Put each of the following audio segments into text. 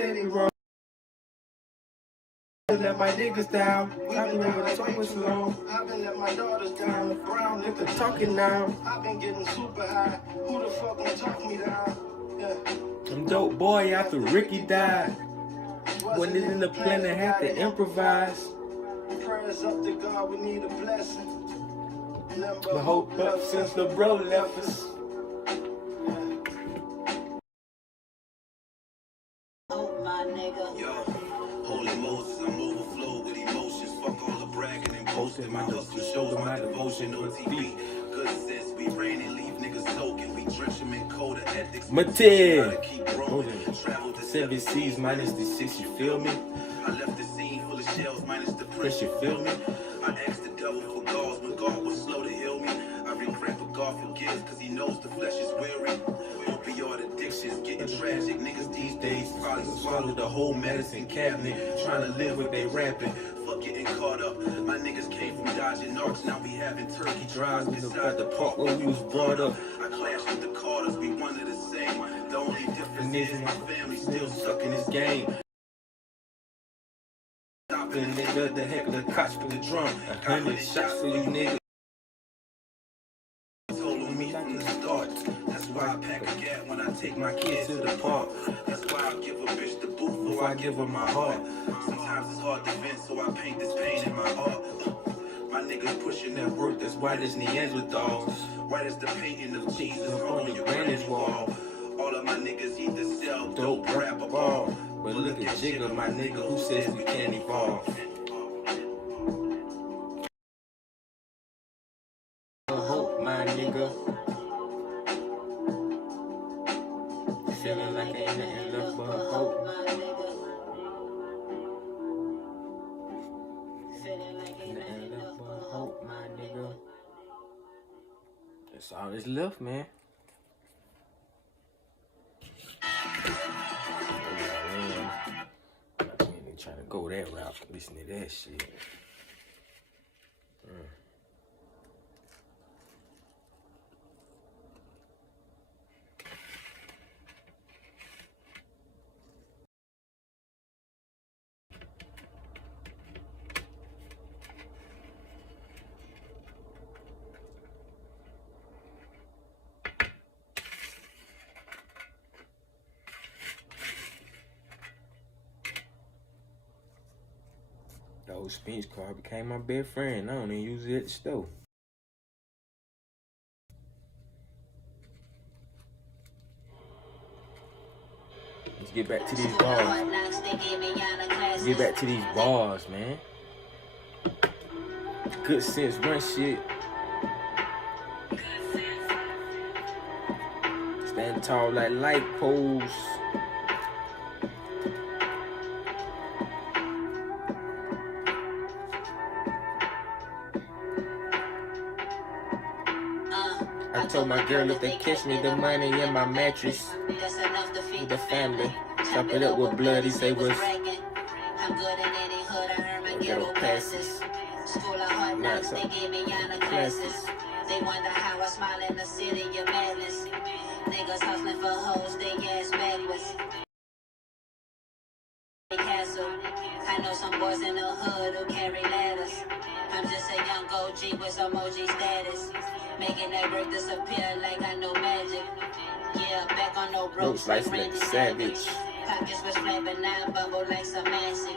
say they wrong. Let my niggas down. I've been able to talk with so long. I've been letting my daughters down. Brown nigga talking now. I've been getting super high. Who the fuck gonna talk me down? Yeah. I'm dope boy after Ricky died. When it in the plan, I had to improvise. Prayers up to God, we need a blessing. But hope up since the bro left us. Oh my nigga. Yo, holy Moses, I'm overflowed with emotions. Fuck all the bragging and boasting. My hustle shows my devotion on TV. Good sense, we rain and leave niggas soaking. We drench them in code of ethics. Mateo. Keep growing. Travel to 7 C's minus the 6, you feel me? I left the scene full of shells minus the pressure, feel me? I asked the devil for gauze when God was slow to heal me. I regret but God forgives cause he knows the flesh is weary. Opioid addictions getting tragic. Niggas these days probably swallow the whole medicine cabinet. Trying to live with they rapping. Fuck getting caught up. My niggas came from dodging narcs. Now we having turkey drives beside the park where we was brought up. I clashed with the Carters, we one of the same. The only difference is my family still stuck in this game. The nigga, the heck of the cops for the drum. 100 shots for you niggas. Told on me from the start. That's why I pack a gap when I take my kids to the park. That's why I give a bitch the boot before I give her my heart. Sometimes it's hard to vent, so I paint this pain in my heart. My niggas pushing that work that's white as Neanderthals. White as the painting of Jesus on your granny's wall. All of my niggas either sell dope, rap, or ball. But look at Jigga, my nigga, who says we can't evolve. Hope, my nigga. Feeling like ain't nothing left but hope. Nothing left but hope, my nigga. That's all that's left, man. Trying to go that route, listen to that shit. The old Spinach car became my best friend. I don't even use it at the store. Let's get back to these bars. Let's get back to these bars, man. Good sense, run shit. Stand tall like light poles. I told my girl if they catch me, the money in my mattress. With the family. Stop it up with blood, he say what's. Ghetto passes. School of hard knocks, they gave me honor classes. They wonder how I smile in the city of madness. Niggas hustling for hoes, they ass backwards. Castle. I know some boys in the hood who carry ladders. I'm just a young OG with some OG status. Making that work disappear like I know magic. Yeah, back on no ropes like Randy Savage. Pockets was flapping, now bubble like some acid.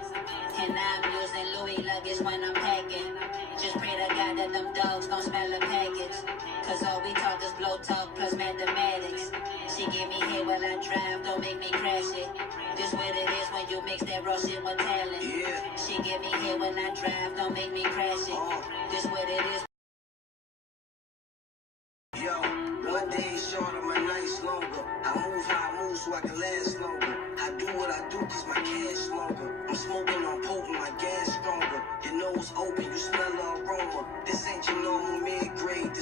And I'm using Louis luggage when I'm packing. Just pray to God that them dogs don't smell the package. Cause all we talk is blow talk plus mathematics. She give me head while I drive, don't make me crash it. This what it is when you mix that raw shit with talent. Yeah. She give me head when I drive, don't make me crash it. This what it is. Yo, one day shorter, my nights longer. I move how I move so I can last longer. I do what I do cause my cash longer. I'm smoking, I'm potent, my gas stronger. Your nose open, you smell the aroma. This ain't your normal mid-grade.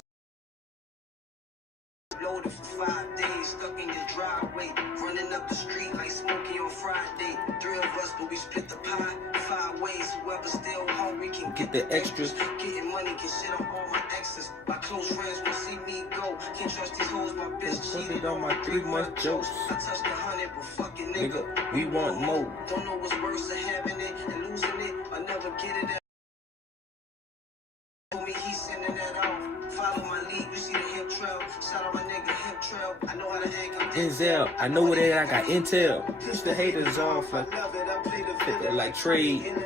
Loaded for 5 days, stuck in your driveway. Running up the street like Smokey on Friday. 3 of us, but we split the pie 5 ways. Whoever still hungry can Get the extras. Getting money can shit on all my exes. My close friends will see me go. Can't trust these hoes, my bitch cheated on my 3-month jokes. I touched 100, but fucking Nigga, we want more. Don't know what's worse than having it and losing it. I never get it. Told me he's sending that off. Follow my lead, you see the hemp trail. Shout out my nigga hemp trail. I know how to hang up Denzel, I know where they at, I got intel. Push the haters off like like trade. And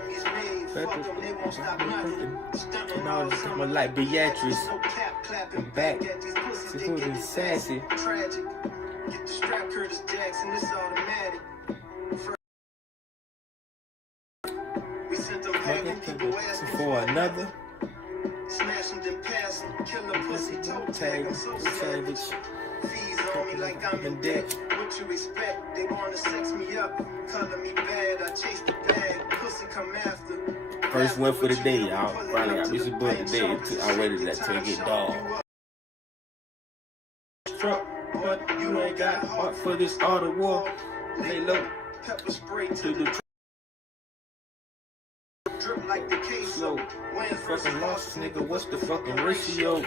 all this time, like Beatrice. I'm back. See who is sassy. Get the strap, Curtis Jackson, it's automatic. We sent them packing people asking For another. Smash them, then pass them. Kill a pussy, toe tag, I'm so savage. Fees on me like I'm in debt. What you expect? They wanna sex me up, color me bad. I chase the bag, pussy come after. First one for the day, y'all. Finally got me some blood today. I waited that till it get dog. But you ain't got heart for this auto war. Lay low. Pepper spray to the drip like the case. Slow. Fucking losses, nigga. What's the fucking ratio?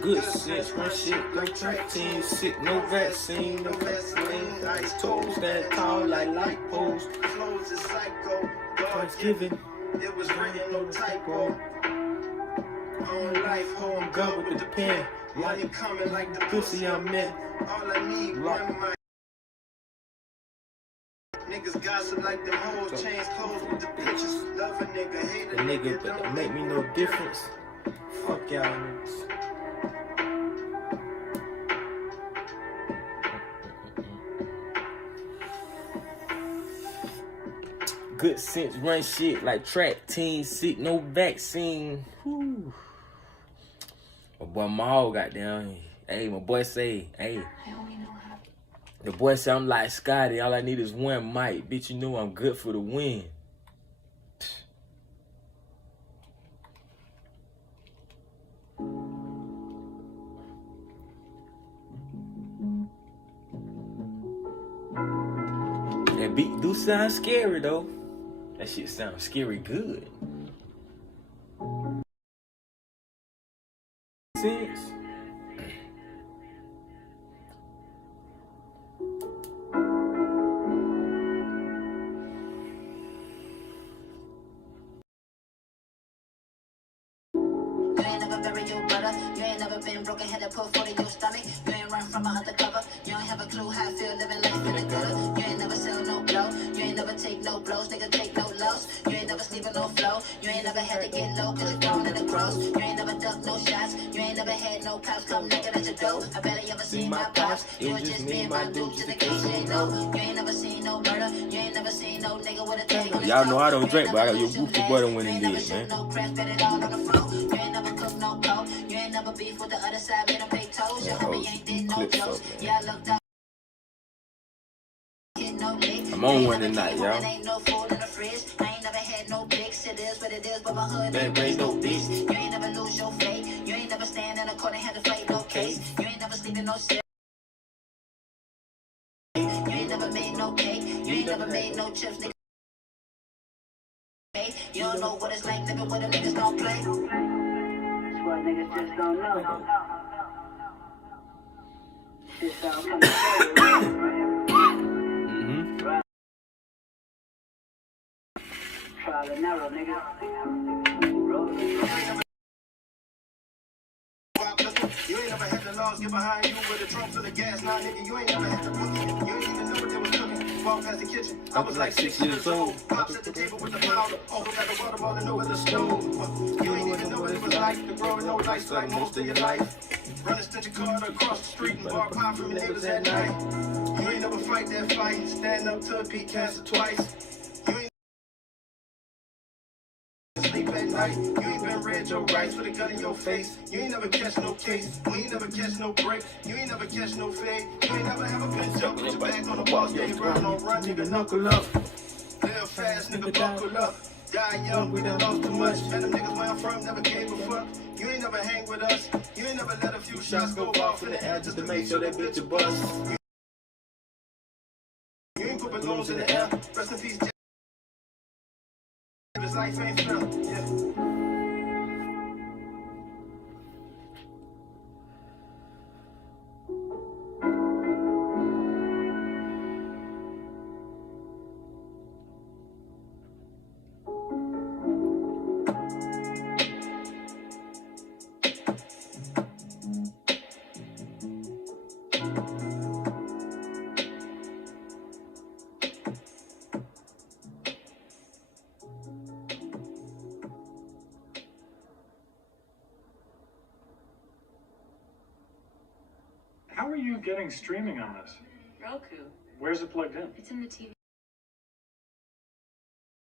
Good sense, one shit like 13. Sick, no vaccine, no vaccine. Ice toes that tall like light poles. Flows is psycho. God's given. It was written, no typo. On life, home, Go with the pen. money coming like the Pussy I'm in. All I need, one mic. Niggas gossip like them hoes, change clothes with the pictures. Love a nigga, hate The nigga, but that make me no difference. Fuck y'all niggas. Good sense, run shit like track team, sick, no vaccine. Whew. My boy Maul got down. Hey, my boy say, hey. The boy say I'm like Scotty. All I need is one mic. Bitch, you know I'm good for the win. That beat do sound scary though. That shit sounds scary good. Sense. Broken head put foot in your stomach. You ain't run from a undercover. You don't have a clue how I feel living life in the gutter. You ain't never sell no blow. You ain't never take no blows. Nigga take no loss. You ain't never sleep on no flow. You ain't never had to get low cause you're gone in the cross. You ain't never duck no shots. You ain't never had no cops come naked at your door. I barely ever seen my pops. It was just me and my dude to the case you ain't know. You ain't never seen no murder. You ain't never seen no nigga with a tag on his Y'all know I toe. don't drink, but I got your Whoopi butter when it did, man. No crash, bet it all on the floor. You ain't never cook no coke. You ain't never beef with the other side, made them pay toes. Your homie ain't did no jokes. Yeah, I looked up. I'm on one tonight, y'all. Ain't no food in the fridge. I ain't never had no bricks. It is what it is, but my hood ain't raised no bitch. You ain't never lose your faith. You ain't never stand in a court and had to fight no case. You ain't never sleep in no cell. You ain't never made no cake. You ain't never made no chips, nigga. You don't know what it's like living with the niggas don't play. That's what niggas just don't know. Shit sound kinda trial and error, nigga. You ain't never had the laws get behind you with the trunks of the gas. Nah, nigga, you ain't never had the bookie. You ain't even know what they was cooking. Walk past the kitchen. I was like 6 years old. Pops at the table with the powder. Over at the water boiling over the stove. You ain't even know what it was like to grow no lights like most of your life. Run a stitch of car across the street and bark pie from your neighbors at night. You ain't never fight that fight. Stand up to beat cancer twice. You ain't sleep at night. You ain't been read your rights with a gun in your face. You ain't never catch no case. You ain't never catch no break. You ain't never catch no fade. You ain't never have a bitch jump with your back on the wall. Stay running on run, nigga, knuckle up. Live fast, nigga, buckle up. Die young, we done lost too much. Man, them niggas where I'm from never gave a fuck. You ain't never hang with us. You ain't never let a few shots go off in the air just to make sure that bitch a bust. You ain't put balloons in the air. Rest in peace. life ain't fair. Yeah. How are you getting streaming on this? Roku. Where's it plugged in? It's in the TV.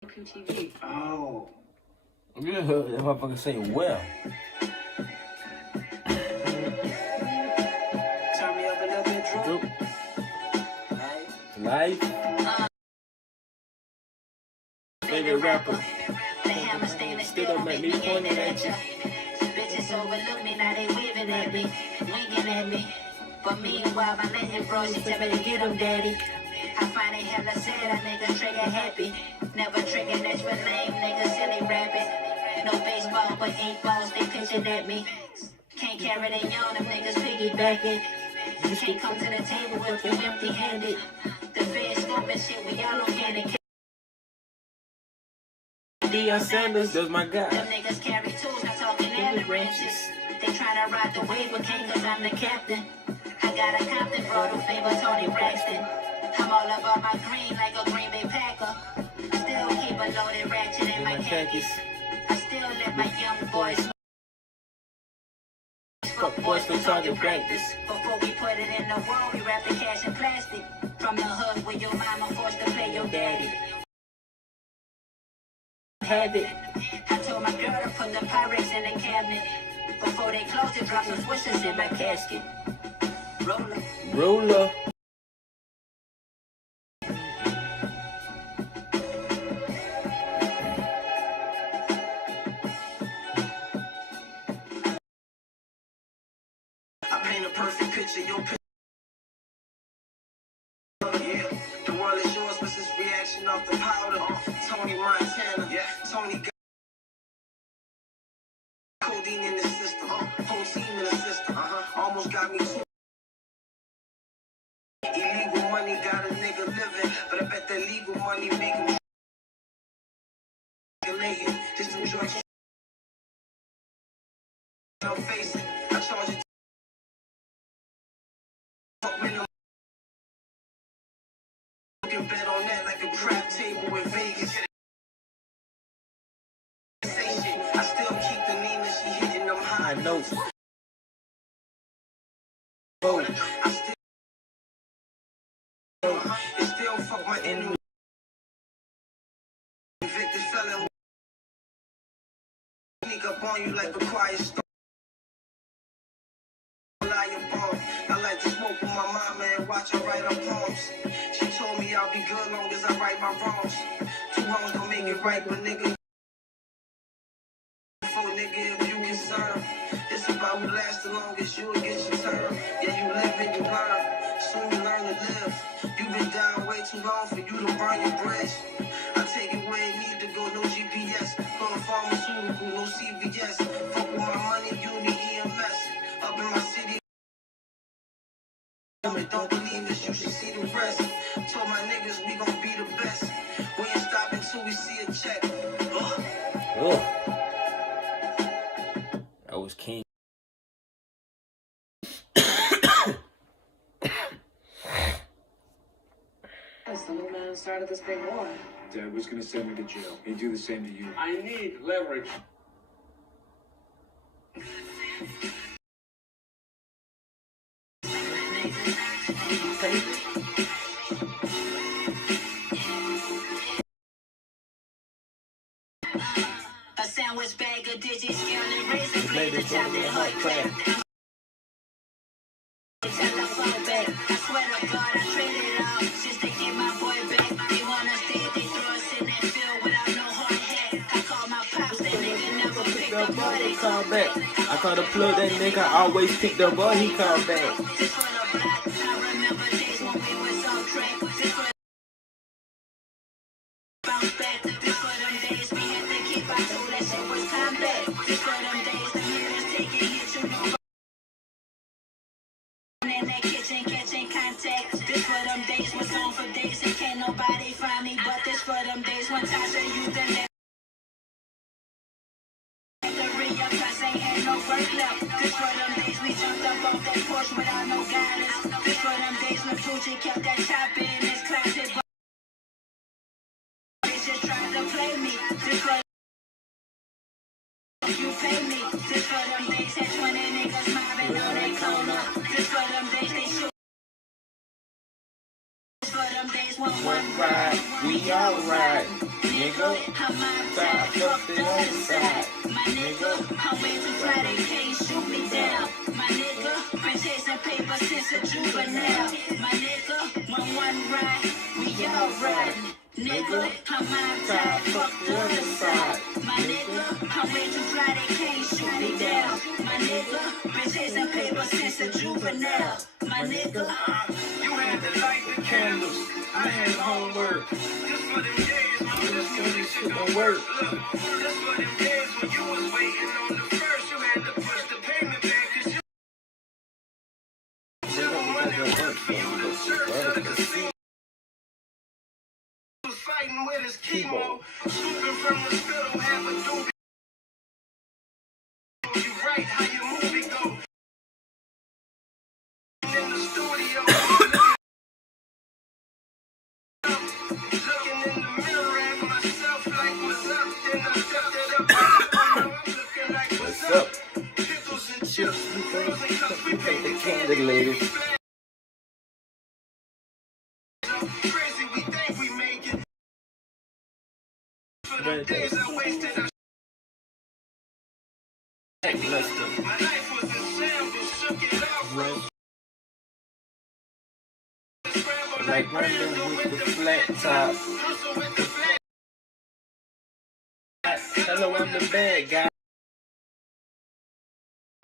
Roku TV. Oh. Yeah, that motherfucker say well. Turn me up a little bit, Drew. Life. Favorite rapper. The hammer stainless Still steel don't make me point it at you. Bitches overlook me, now they waving at me, winking at me. But meanwhile, my Latin bros, she tell me to get them, daddy. I find it hella sad, a nigga trigger happy. Never trigger, that's for lame niggas, silly rabbit. No baseball, but 8 balls, they pitching at me. Can't carry the young, them niggas piggybacking. Can't come to the table if you empty-handed. The feds scooping shit, we all organic. Deion Sanders, that's my guy. Them niggas carry tools, not talking every branches. They tryna ride the wave, but can't cause I'm the captain. I got a Compton, bro, who favor Tony Braxton. I'm all about my green like a Green Bay Packer. Still keep a loaded ratchet in my khakis. I still let my young boys fuck boys from target practice. Before we put it in the wall, we wrap the cash in plastic. From the hood where your mama forced to play your daddy. Have it. I told my girl to put the Pyrex in the cabinet. Before they close it, drop some swishers in my casket. Roller. Roller. I paint a perfect picture, your picture. Yeah, the world is yours, what's this reaction off the powder? Tony Montana, yeah, Tony got codeine in the system, whole team in the system, almost got me too. Illegal money got a nigga living, but I bet that legal money make him regulated. Just them drugs I'm facing. I charge it. You can bet on that like a crap table in Vegas. I still keep the Nina, she hitting them high. I know. I still fuck my enemy. Convicted felon. Sneak up on you like a quiet storm. Lion bomb. I like to smoke with my mama and watch her write her poems. She told me I'll be good long as I right my wrongs. 2 wrongs don't make it right, but nigga. Nigga, if you concerned, it's about who lasts the longest, you'll get your turn. Yeah, you live and you learn, soon you learn to live. You've been down way too long for you to burn your bridge. I take it where it need to go, no GPS, no pharmaceutical, no CVS. Fuck with my money, you need EMS. Up in my city, don't believe us, you should see the rest. Told my niggas we gon' be the best. We ain't stopping till we see a check. Ugh. That was king. That's the little man who started this big war. Dad was gonna send me to jail. He'd do the same to you. I need leverage. A sandwich bag of digits, scale and razor blade, the top that hood crack. I swear to God, I traded it all just to get my boy back. They wanna stay, they throw us in that field without no hard hat. I call my pops, that nigga never picked up, boy, they Call back. I call the plug, that nigga always picked up, boy, he called back. Just for the block, I remember days when we was on track. Just for bounce back, just for them days we had to Tasha used to let the re-up, cause ain't had no work left. This for them days we jumped up off that porch without no guidance. This for them days when Fuji kept that chop in his closet. They just tried to play me. This for you pay me. This for them days had 20 niggas mobbing on they corner. This for them days they shoot. This for them days one ride, we all ride. Nigga, I'm outside, fuck the other side. My nigga, I'm way too fly, they can't shoot me down. My nigga, been chasing paper since a juvenile. My nigga, one ride, we all riding. Nigga, I'm outside, fuck the other side. My nigga, I'm way too fly, they can't shoot me down. My nigga, been chasing paper since a juvenile. My nigga, You had to light the candles. I had homework. Just for them days, mama, this music shit gon' work. Look, just for them days when you was waiting on the first, you had to push the payment back, cause you never money work for you to serve to the casino. Was fighting with his chemo, scooping from the spittle, have a doobie. You right, how your movie go? In the studio, looking in the mirror at myself like what's up. Then I stepped it up, I'm looking like what's up. Pickles and chips, frozen cups, we paint the candy ladies. Crazy, we think we make it. For the days I wasted, my life was in shambles, shook it off. Like running with the flat top. Hello, I'm the bad guy.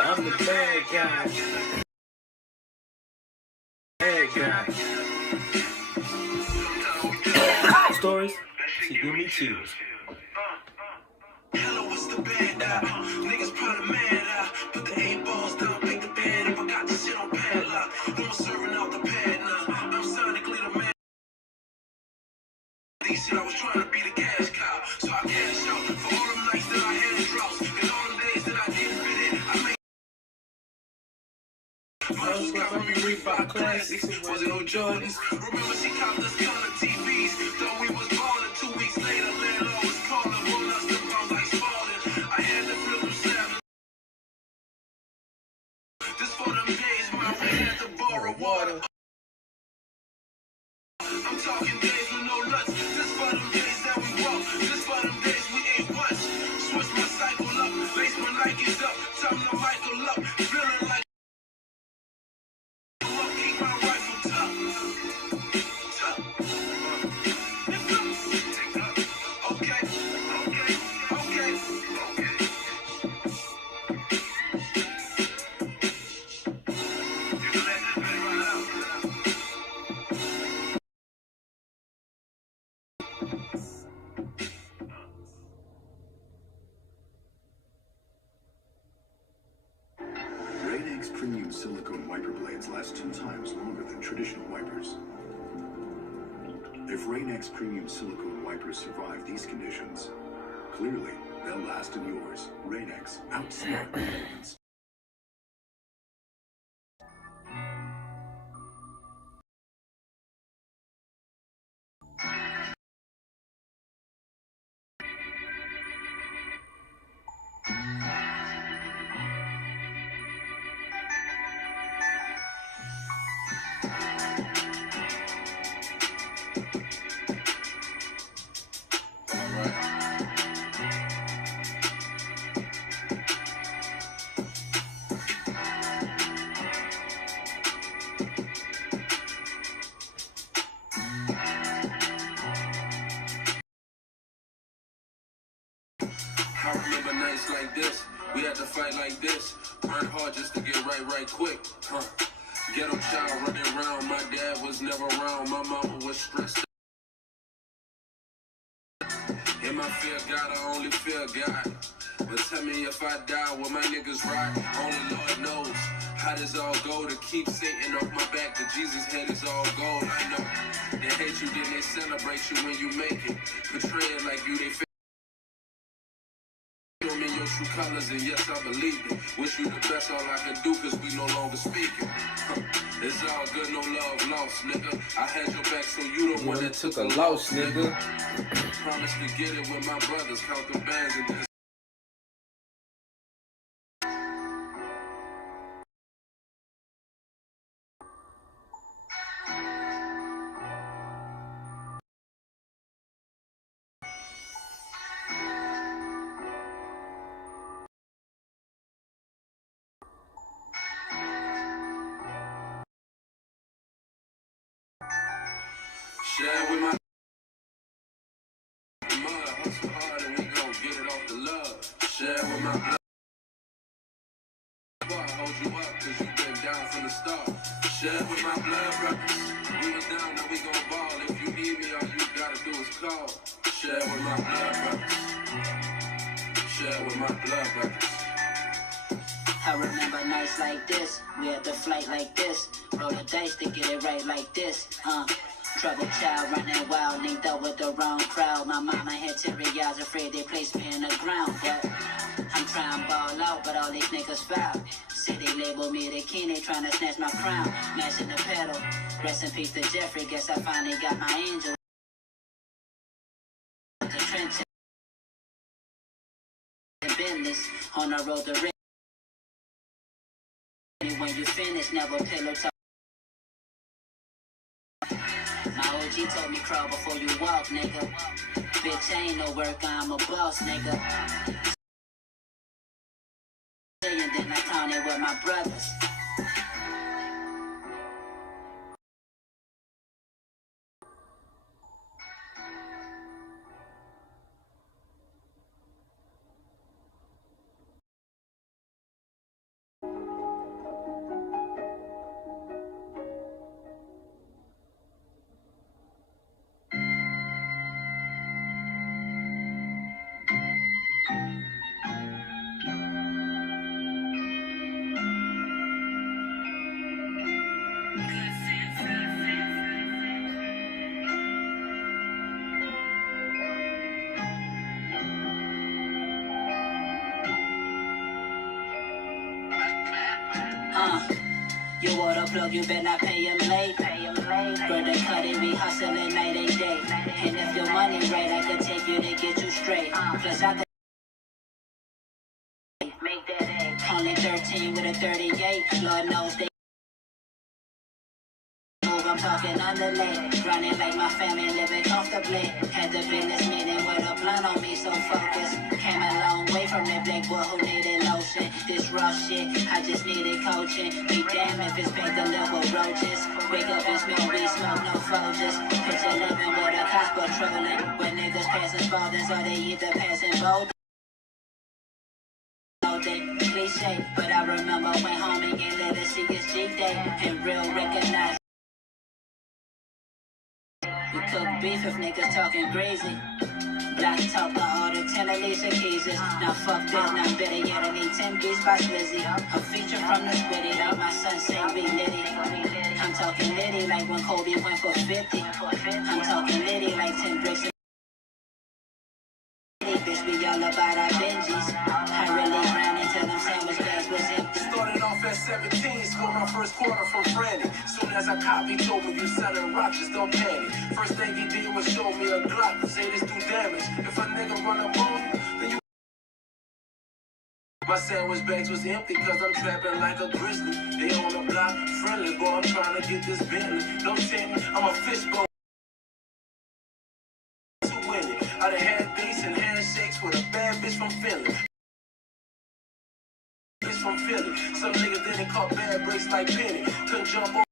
I'm the bad guy. Bad guy. Stories to give me chills. Hello, what's the bad guy? Niggas probably mad. Put the 8 balls down, pick the bed up. I got this shit on padlock. I'm serving out the pad now. I'm sonically the man. These shit, I was trying to be the cash cow. So I cash out for all them nights that I had droughts. And all them days that I didn't fit in. I made Mom got me Reebok classics. Wasn't no Jordans. Remember she copped us color TVs. Thought we was ballin'. 2 weeks later, landlord was calling. Roll us the pounds like Spalding. I had to flip them seven. This for them days when I had to borrow water. I'm talking days with no nuts. This for them days that we walk. This for them days we ain't once. Switch my cycle up. Lace my Nikes up. Time to Michael up. Feeling like keep my rifle top. Okay. You can let this man run out. Rain-X premium silicone wiper blades last 2 times longer than traditional wipers. If Rain-X premium silicone wipers survive these conditions, clearly they'll last in yours. Rain-X, outsmart performance. I remember nights like this. We had to fight like this. Grind hard just to get right quick. Ghetto child running around. My dad was never around. My mama was stressed. And am I fear God? I only fear God. But tell me if I die, will my niggas ride? Only Lord knows how this all go. To keep Satan off my back, but Jesus' head is all gold. I know they hate you, then they celebrate you when you make it. Portray it like you they show me your true colors, and yes, I believe it. Wish you the best, all I can do, cause we no longer speaking. It's all good, no love lost, nigga. I had your back, so you the one that took a loss, nigga. Promise to get it with my brothers, count the bands and this. Share with my mud, hustle hard and we gon' get it off the love. Share with my blood. I hold you up cause you been down from the start. Share with my blood brothers. We was down, now we gon' ball. If you need me, all you gotta do is call. Share with my blood brothers. Share with my blood brothers. I remember nights like this, we had the flight like this. Roll the dice to get it right like this, Troubled child running wild, linked up with the wrong crowd. My mama had teary eyes, afraid they placed me in the ground. But I'm trying to ball out, but all these niggas foul. Say they label me the king, they trying to snatch my crown. Mashing the pedal, rest in peace to Jeffrey, guess I finally got my angel. The trenches and business, on the road to rich. When you finish, never pillow talk. My OG told me crawl before you walk, nigga. Bitch, ain't no work, I'm a boss, nigga. And then I counted with my brothers. You water plug, you better not pay him late. Brother Cuddy, we hustling night and day. And if your money right, I could take you to get you straight. Plus I could make that A. Only 13 with a 38. Lord knows they move, I'm talking underlay. Running like my family, living comfortably. Had the business meeting with a blunt on me, so focused. Came a long way from that black boy who needed lotion. This raw shit, I just needed coaching. Be damn if it's baked to live with roaches. Wake up and smell weed, smoke no Folgers. Picture living with a cops patrolling. When niggas passing Spaldings or they either passing bold. Cliche, but I remember when homie and let us see his G day. And real recognize. We cook beef if niggas talking crazy. Black talk the order, 10 Alicia Keys. Now fuck this, now better yet, I need 10 beats by Slizzy. A feature from the Squiddy, out my son say we litty. I'm talking litty like when Kobe went for 50. I'm talking litty like 10 bricks. Bitch, we all about our Benjis. I really ran until them sandwich bags was empty. Started off at 17, scored my first quarter from Franny. Soon as I copied, told me you selling rocks, just don't panic. First thing he did was show me a Glock, say this do damage. If a nigga run up on you, then you. My sandwich bags was empty, cause I'm trapping like a grizzly. They on the block, friendly, boy, I'm trying to get this Bentley. Don't tell me, I'm a fishbowl. To win it. I done had beats and handshakes with a bad bitch from Philly. From Philly. Some niggas didn't call bad breaks like Penny. Couldn't jump on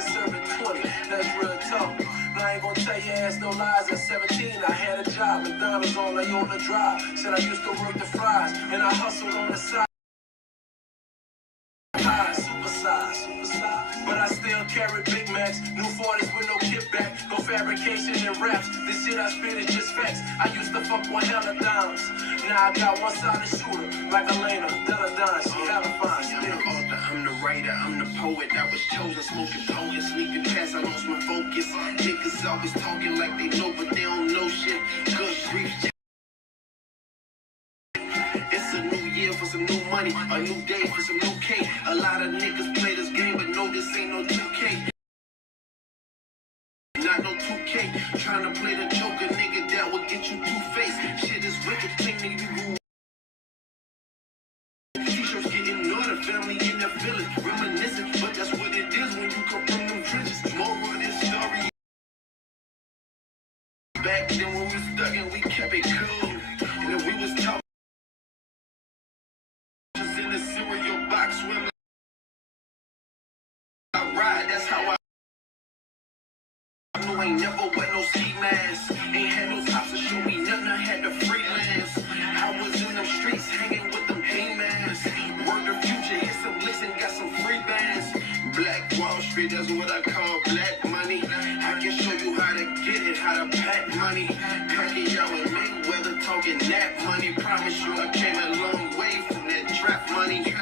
serving 20. That's real talk. But I ain't gonna tell your ass no lies. At 17, I had a job. McDonald's on Leona Drive. Said I used to work the fries. And I hustled on the side. Super size. But I still carry Big Macs. New 40s with no kickback. Go fabrication and raps. This shit I spit is just facts. I used to fuck one hella dimes. Now I got one sided shooter, like Elena, Della Don. She hella fine. I'm the author, I'm the writer, I'm the poet. I was chosen, smoking potent, sleeping fast, I lost my focus. Niggas always talking like they know, but they don't know shit. Good grief. It's a new year for some new money, a new day for some new cake. A lot of niggas play this game, but no, this ain't no 2K. Not no 2K. Trying to play the Joker, nigga, that will get you two-faced. Shit is wicked, thing nigga, you T-shirts getting ordered, family in the village, reminiscing, but that's what it is when you come from them trenches. More of this story. Back then when we was stuck and we kept it cool, and then we was talking just in the cereal box, swimming. I ride, that's how I know. Ain't never wet no ski mask, ain't had no tops to show me nothing. I had to freelance. I was in them streets hanging with them demons. Work the future, hit some licks and got some free bands. Black Wall Street, that's what I call black money. I can show you how to get it, how to pack money. Pacquiao and Mayweather talking that money. Promise you I came a long way from that trap money.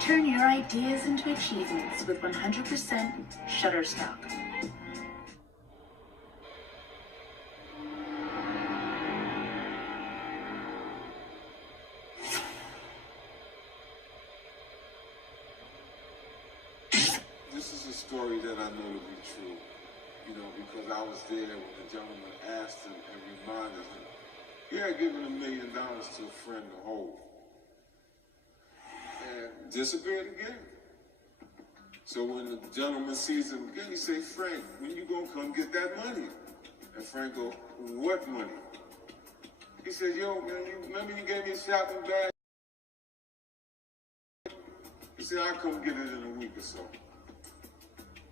Turn your ideas into achievements with 100% Shutterstock. This is a story that I know to be true, you know, because I was there when the gentleman asked him and reminded him he had given $1 million to a friend to hold. And disappeared again. So when the gentleman sees him again, he say, Frank, when you gonna come get that money? And Frank go, what money? He said, yo, man, you remember you gave me a shopping bag? He said, I'll come get it in a week or so.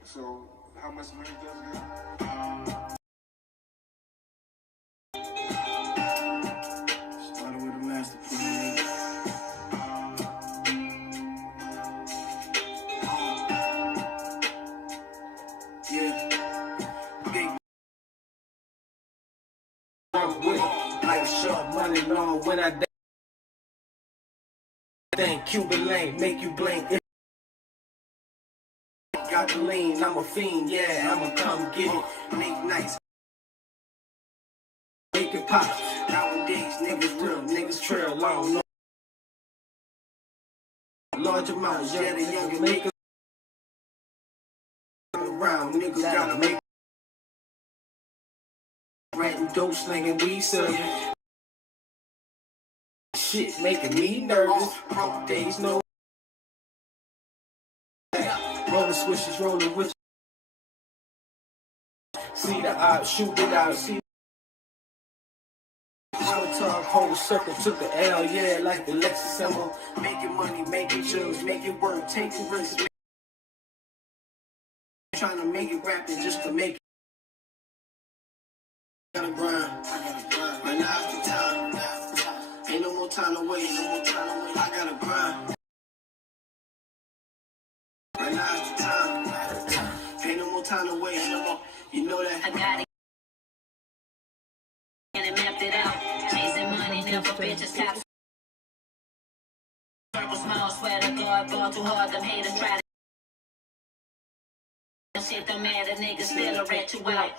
So how much money does he have? Started with a master plan. Life short, money long. When I think Cuban lane, make you blink. Got the lean, I'm a fiend, yeah, I'ma come get it. Late nights, Make it pop. nowadays, niggas Real niggas trail long. Large amounts, yeah, the younger make around, niggas gotta make ratting, dope slinging, weed selling. Shit making me nervous. Broke days, no. Rolling switches, rolling with. See the eye, shoot it out. See. Talk, whole circle, took the L, yeah, like the Lexus symbol. making money, making chills, making work, taking risks. Trying to make it rapping just to make it. Gotta grind, right now is the time. Ain't no more time to wait, I gotta grind. Right now is the time. Ain't no more time to wait, you know that. I got it. And it mapped it out. Chasing money, never bitches cops. Circle small, swear to God, fall too hard, them haters try to. Shit don't matter, niggas still a rat you out.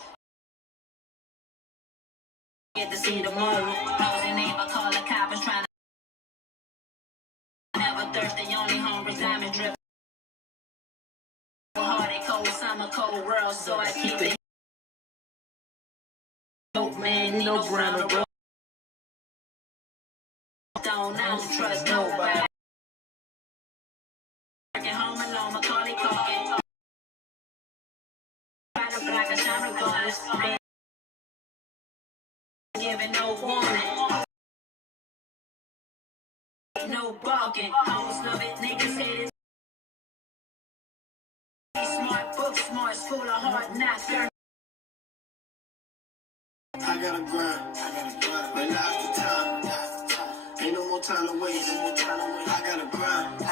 Get to see the moon. Nosy neighbor, call the coppers trying to. Never thirsty, only hungry, diamond drip. Hard and cold, summer, cold world, so I keep it. Dope man, need no ground to roll. Don't trust nobody. Working home alone, Macaulay Culkin. Try to block a shot regardless. Giving no warning. No balking, hoes love it, niggas hate it. Smart, book smart, school of hard knocks. I gotta grind, but now's the time. Ain't no more time to waste. I gotta grind, I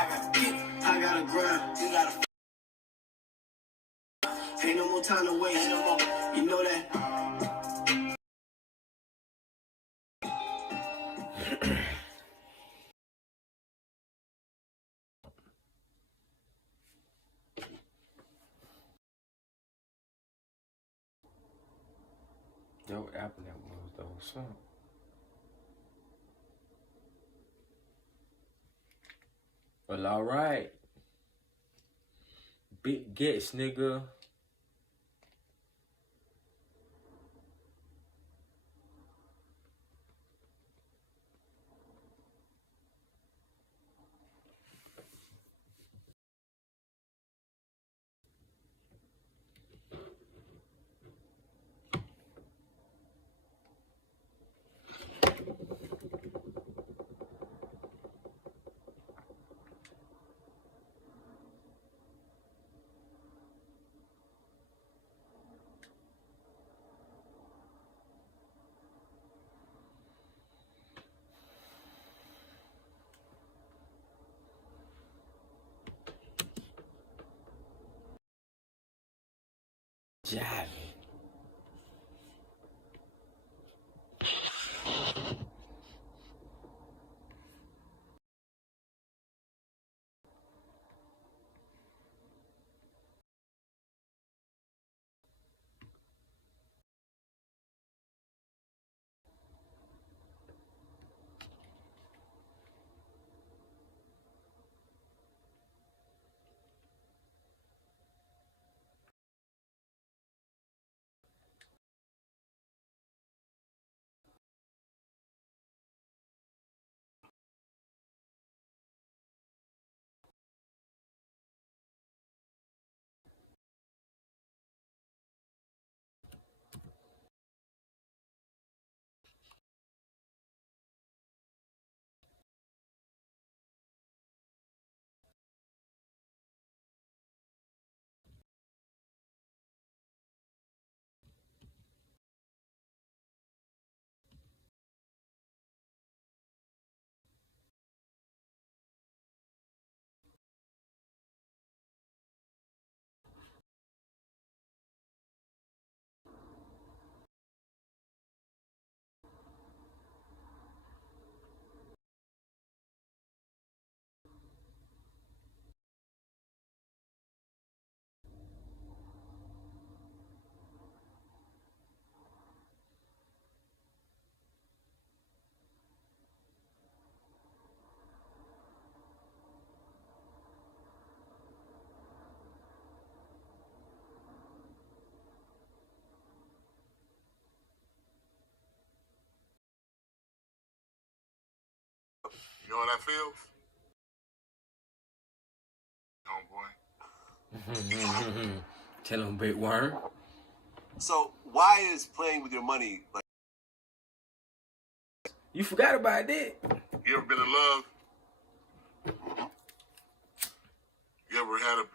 gotta grind. Ain't no more time to waste. You know that. Yo, Apple that was though. So. Well, alright. Big gets, nigga. Jazz. You know how that feels? Homeboy. Tell him, big worm. So why is playing with your money like? You forgot about that. You ever been in love? You ever had a...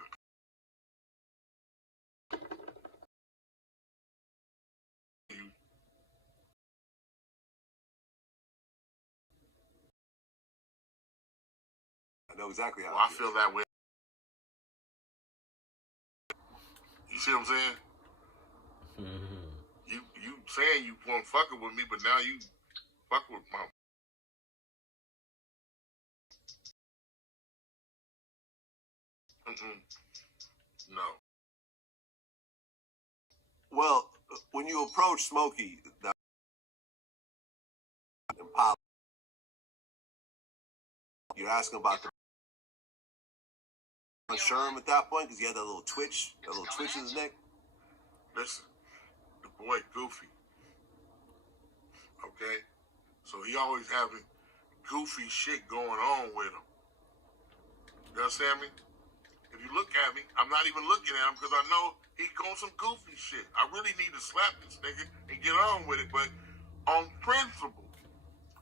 I know exactly how. Well, I feel that way. You see what I'm saying? You saying you weren't fucking with me, but now you fuck with my... No. Well, when you approach Smokey, Impala, you're asking about the unsure him at that point because he had that little twitch in his neck. Listen, the boy Goofy. Okay? So he always having goofy shit going on with him. You understand me? If you look at me, I'm not even looking at him because I know he's going some goofy shit. I really need to slap this nigga and get on with it, but on principle,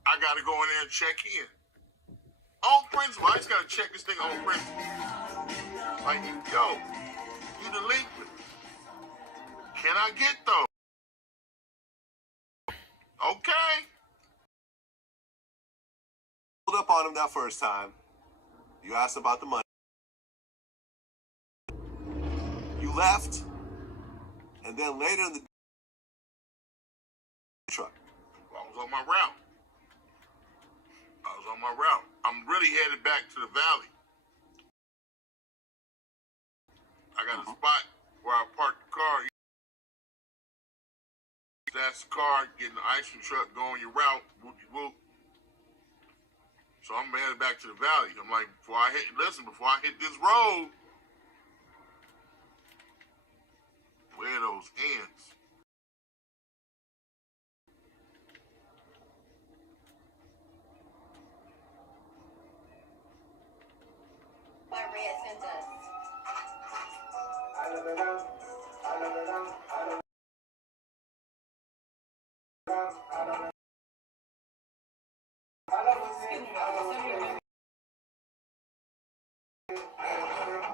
I gotta go in there and check in. On principle, I just gotta check this thing on principle. Like, yo, you delinquent. Can I get those? Okay. Pulled up on him that first time. You asked about the money. You left. And then later in the truck. I was on my route. I'm really headed back to the valley. I got a spot where I parked the car. That's the car, getting the ice cream truck, going your route, whoop-de-whoop. So I'm headed back to the valley. I'm like, before I hit this road, where are those ends? What Red sent us.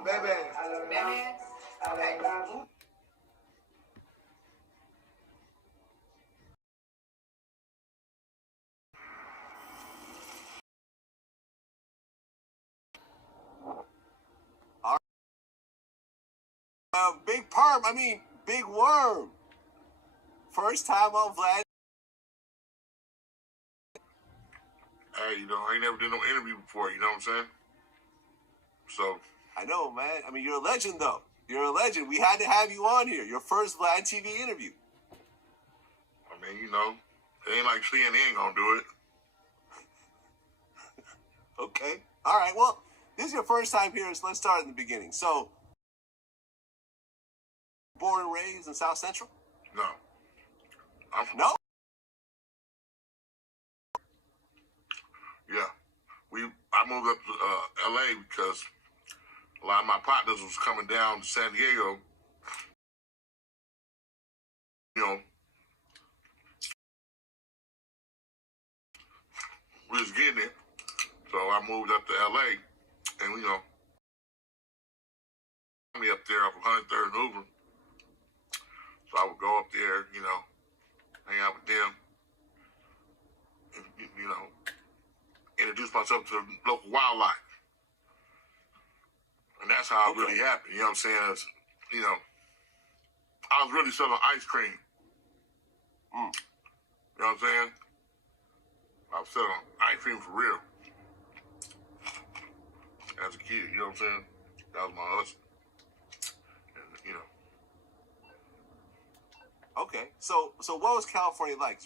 Batman? Okay. Big Perm, I mean, Big Worm. First time on Vlad. Hey, you know, I ain't never did no interview before, you know what I'm saying? So. I know, man. I mean, you're a legend, though. You're a legend. We had to have you on here. Your first Vlad TV interview. I mean, you know, it ain't like CNN gonna do it. Okay. All right. Well, this is your first time here, so let's start in the beginning. So, born and raised in South Central? No. No? Yeah. I moved up to LA because a lot of my partners was coming down to San Diego. You know, we was getting it. So I moved up to LA and, you know, me up there off 103rd and Hoover. So I would go up there, you know, hang out with them, and, you know, introduce myself to local wildlife. And that's how it really happened, you know what I'm saying? It's, you know, I was really selling ice cream. You know what I'm saying? I was selling ice cream for real. As a kid, you know what I'm saying? That was my hustle. And, you know. Okay. So what was California like?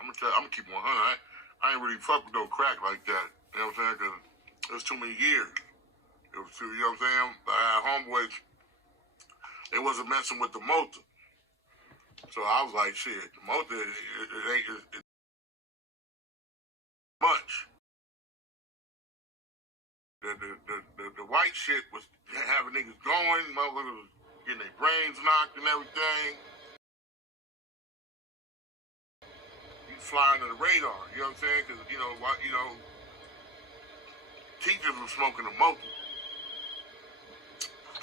I'm gonna keep 100. I ain't really fuck with no crack like that. You know what I'm saying? Because it was too many years. It was too, you know what I'm saying? I had homeboys, they wasn't messing with the motor. So I was like, shit, the motor, it ain't much. The white shit was having niggas going, motherfuckers was getting their brains knocked and everything. Fly under the radar, you know what I'm saying? Because, you know, teachers were smoking the motor.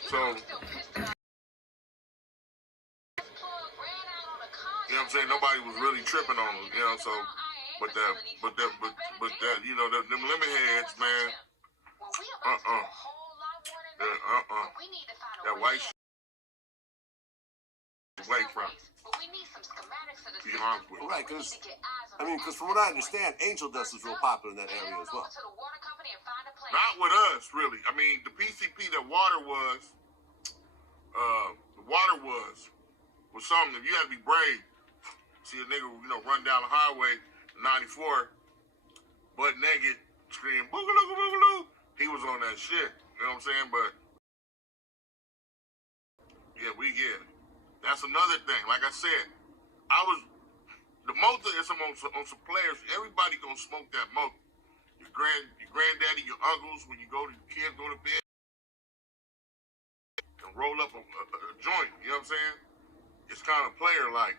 So, you know what I'm saying? Nobody was really tripping on them, you know, so, but that, you know, them lemon heads, man, that white shit, away from. Right, because from what I understand, angel dust was real popular in that area as well. Not with us, really. I mean, the PCP, the water was something. If you had to be brave, see a nigga, you know, run down the highway, 94, butt naked, scream boogaloo boogaloo. He was on that shit. You know what I'm saying? But yeah, we get it. That's another thing. Like I said, the motor is on some players. Everybody gonna smoke that motor. Your granddaddy, your uncles, when your kids go to bed, and roll up a joint. You know what I'm saying? It's kind of player like.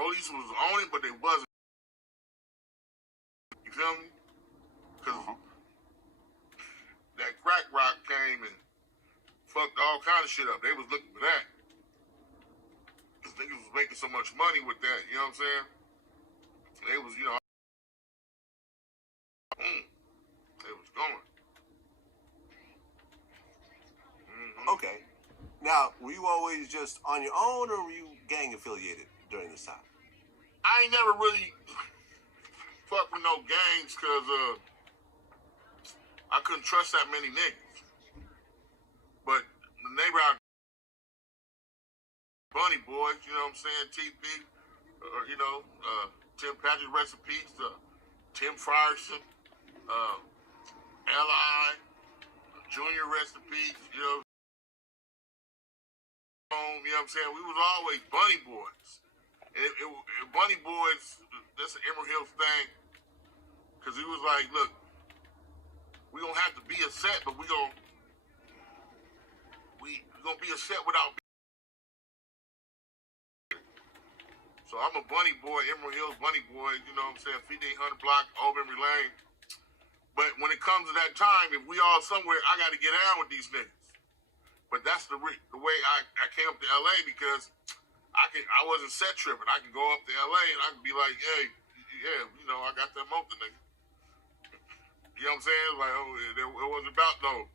Police was on it, but they wasn't. You feel me? Because that crack rock came and fucked all kind of shit up. They was looking for that. Because niggas was making so much money with that, you know what I'm saying? They was, you know, they was going. Okay. Now, were you always just on your own, or were you gang affiliated during this time? I ain't never really fuck with no gangs because I couldn't trust that many niggas. But the neighborhood Bunny Boys, you know what I'm saying? TP, you know, Tim Patrick, rest in peace, Tim Frierson, L.I., Junior, rest in peace, you know. You know what I'm saying? We was always Bunny Boys. Bunny Boys, that's an Emerald Hills thing. Because he was like, look, we gonna have to be a set, but we gonna be a set without being. So I'm a Bunny Boy, Emerald Hills Bunny Boy, you know what I'm saying? 5800 block, Old Memory Lane. But when it comes to that time, if we all somewhere, I got to get down with these niggas. But that's the way I came up to LA because I wasn't set tripping. I could go up to LA and I could be like, hey, yeah, you know, I got that motor nigga. You know what I'm saying? Like, oh, it wasn't about no,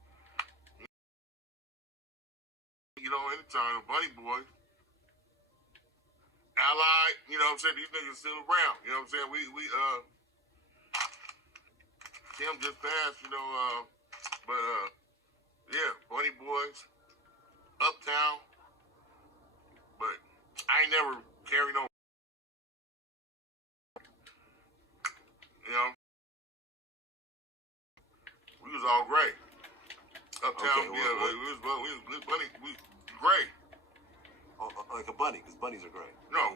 you know, anytime, Bunny Boy, Allied, you know what I'm saying? These niggas still around. You know what I'm saying? Tim just passed, you know, but yeah, Bunny Boys. Uptown, but I ain't never carried no, you know, we was all gray. Uptown, okay, we was bunny, we gray. Oh, like a bunny, because bunnies are gray. No,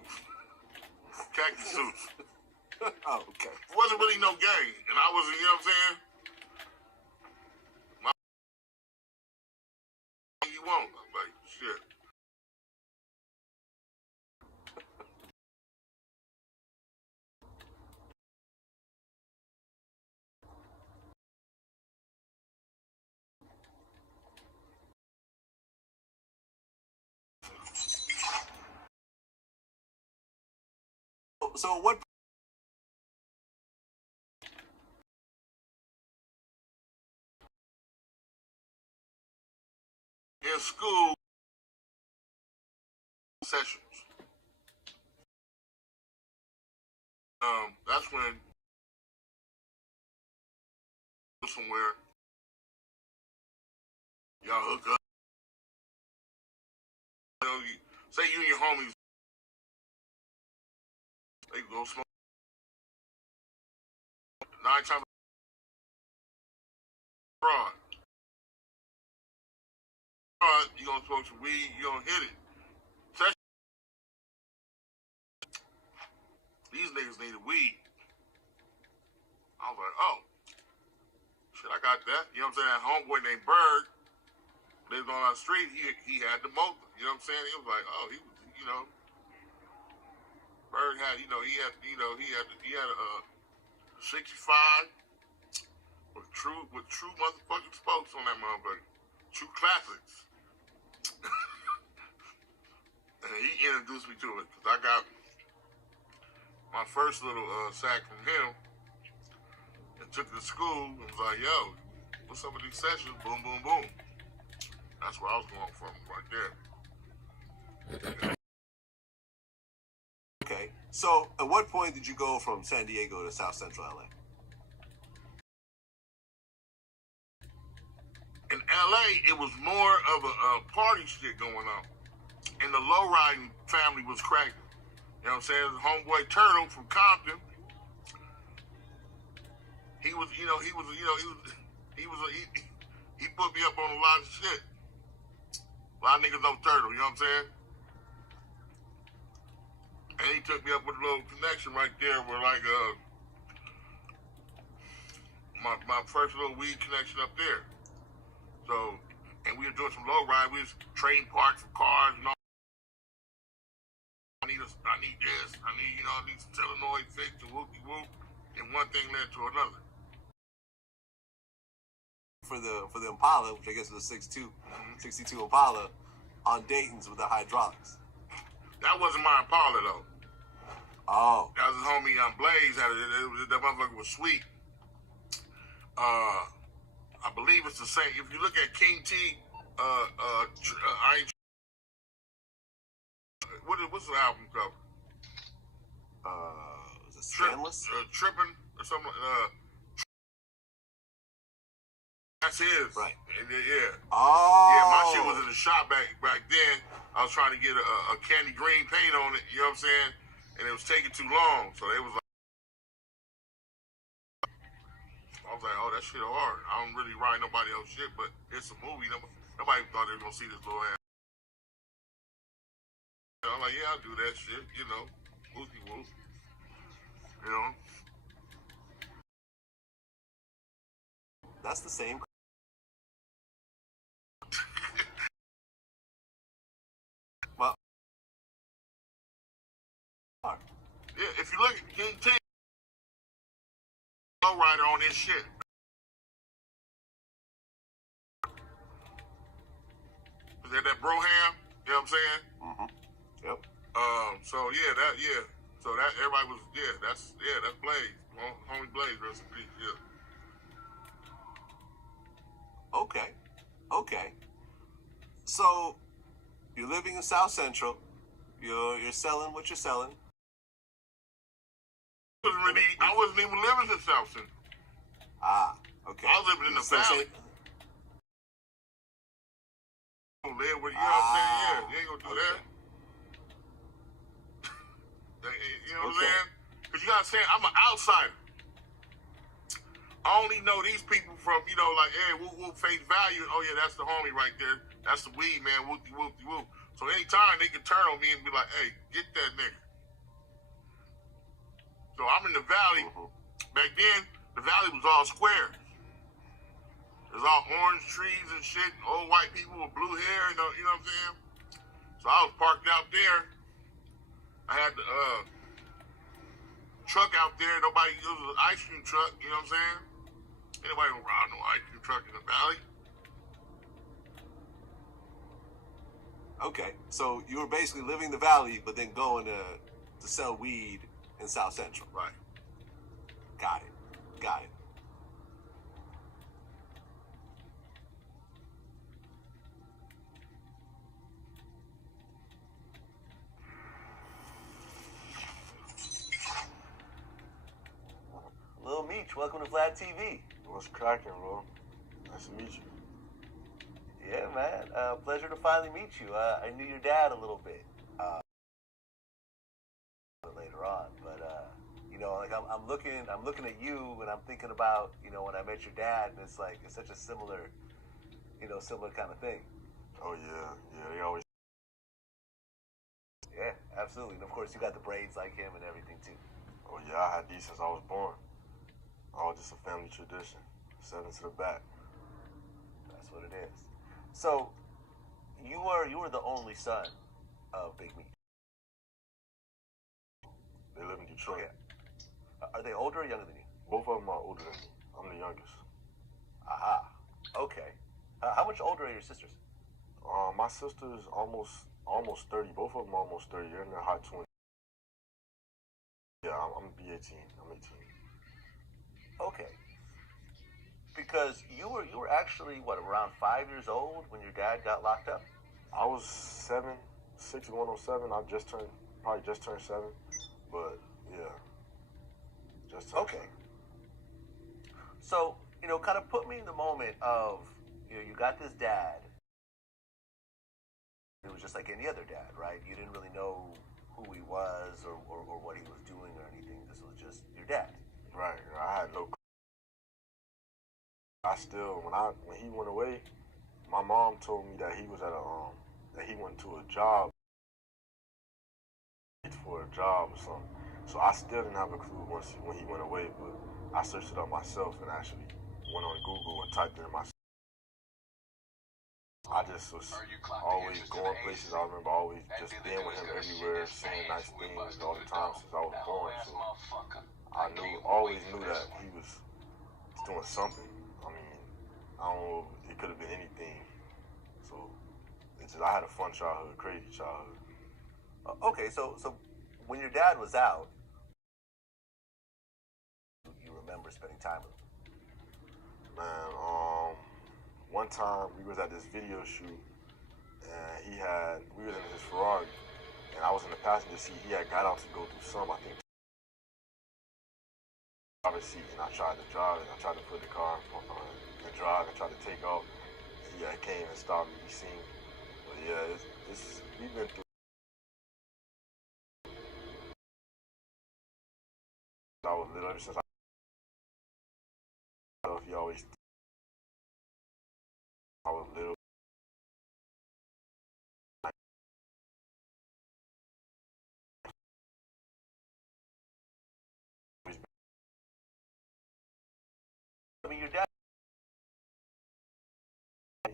khaki suits. Oh, okay. It wasn't really no gang, and I wasn't, you know what I'm saying? You won't, like, shit. So what? In school sessions. That's when somewhere y'all hook up. You know, say you and your homies, they go smoke 9 times fraud. You gonna smoke some weed, you gonna hit it. These niggas needed weed. I was like, oh, shit, I got that. You know what I'm saying? That homeboy named Bird lived on our street. He had the motor. You know what I'm saying? He was like, oh, he was, you know, Bird had, he had a 65 with true motherfucking spokes on that motherfucker. True classics. And he introduced me to it because I got my first little sack from him and took it to school and was like, yo, what's up with these sessions? Boom, boom, boom. That's where I was going from right there. Okay. So at what point did you go from San Diego to South Central LA? In LA, it was more of a party shit going on. And the low-riding family was cracking. You know what I'm saying? Homeboy Turtle from Compton. He put me up on a lot of shit. A lot of niggas know Turtle, you know what I'm saying? And he took me up with a little connection right there where like my first little weed connection up there. So, and we were doing some low ride, we was trading parts for cars and all. I need need this. I need some Telenor fixed and whoop-de-whoop. And one thing led to another. For the Impala, which I guess was a 62 Impala, on Dayton's with the hydraulics. That wasn't my Impala though. Oh. That was his homie Blaze. That motherfucker was sweet. I believe it's the same. If you look at King T, what's the album cover? Was it Scandalous? Tripping or something. That's his. Right. Yeah. Oh. Yeah, my shit was in the shop back then. I was trying to get a candy green paint on it, you know what I'm saying? And it was taking too long. So they was like, I was like, oh, that shit hard. I don't really ride nobody else's shit, but it's a movie. Nobody thought they were going to see this little ass. I'm like, yeah, I'll do that shit, you know. Whoopie-whoop. You know? That's the same. Well, yeah, if you look at King T, lowrider on his shit. Is that Broham? You know what I'm saying? Mm-hmm. Yep. So that everybody was that's Blaze. Homie Blaze, rest in peace, yeah. Okay. So you're living in South Central. You're selling what you're selling. I wasn't even living in South Central. Ah, okay. I was living in the valley. Live with, you know what I'm saying? Yeah, you ain't gonna do that. You know what I'm saying? Because you gotta say, I'm an outsider. I only know these people from, like, hey, whoop, face value. Oh, yeah, that's the homie right there. That's the weed, man. Whoop-de-whoop-de-whoop. So anytime they can turn on me and be like, hey, get that nigga. So I'm in the valley. Back then, the valley was all square. There's all orange trees and shit, old white people with blue hair, you know what I'm saying? So I was parked out there. I had the truck out there. It was an ice cream truck, you know what I'm saying? Anybody gonna ride no ice cream truck in the valley? Okay, so you were basically living the valley, but then going to sell weed in South Central. Right. Got it. Lil Meech, welcome to Vlad TV. What's cracking, bro? Nice to meet you. Yeah, man. Pleasure to finally meet you. I knew your dad a little bit later on, but like I'm looking at you, and I'm thinking about when I met your dad, and it's such a similar kind of thing. Oh yeah, they always. Yeah, absolutely, and of course you got the braids like him and everything too. Oh yeah, I had these since I was born. All just a family tradition. 7 to the back. That's what it is. So, you were the only son of Big Meech. They live in Detroit. Yeah. Are they older or younger than you? Both of them are older than me. I'm the youngest. Aha. Okay. How much older are your sisters? My sister's almost 30. Both of them are almost 30. They're in their high 20s. Yeah, I'm gonna be 18. I'm 18. Okay. Because you were actually around 5 years old when your dad got locked up? I was 6 going on 7. I probably just turned 7. But yeah. Just turned 7. So, kind of put me in the moment of, you got this dad. It was just like any other dad, right? You didn't really know who he was or what he was doing or anything. This was just your dad. Right. I had no. I still, when he went away, my mom told me that he was that he went to a job for a job or something. So I still didn't have a clue when he went away, but I searched it up myself and actually went on Google and typed it in my I just was always going places. I remember always just being with him everywhere, saying nice things all the time since I was born. So always knew that he was doing something. I mean, I don't know, it could have been anything. So it's just, I had a fun childhood, crazy childhood. Okay, so when your dad was out, you remember spending time with him? Man, one time we was at this video shoot, and we were in his Ferrari, and I was in the passenger seat. He had got out to go do some, I think, driver's seat, and I tried to drive, and I tried to put the car and drive, and tried to take off. And he came and stopped me. He seen me. But yeah, we've been through. I was little ever since I don't know if he always. I was little. I mean, your dad.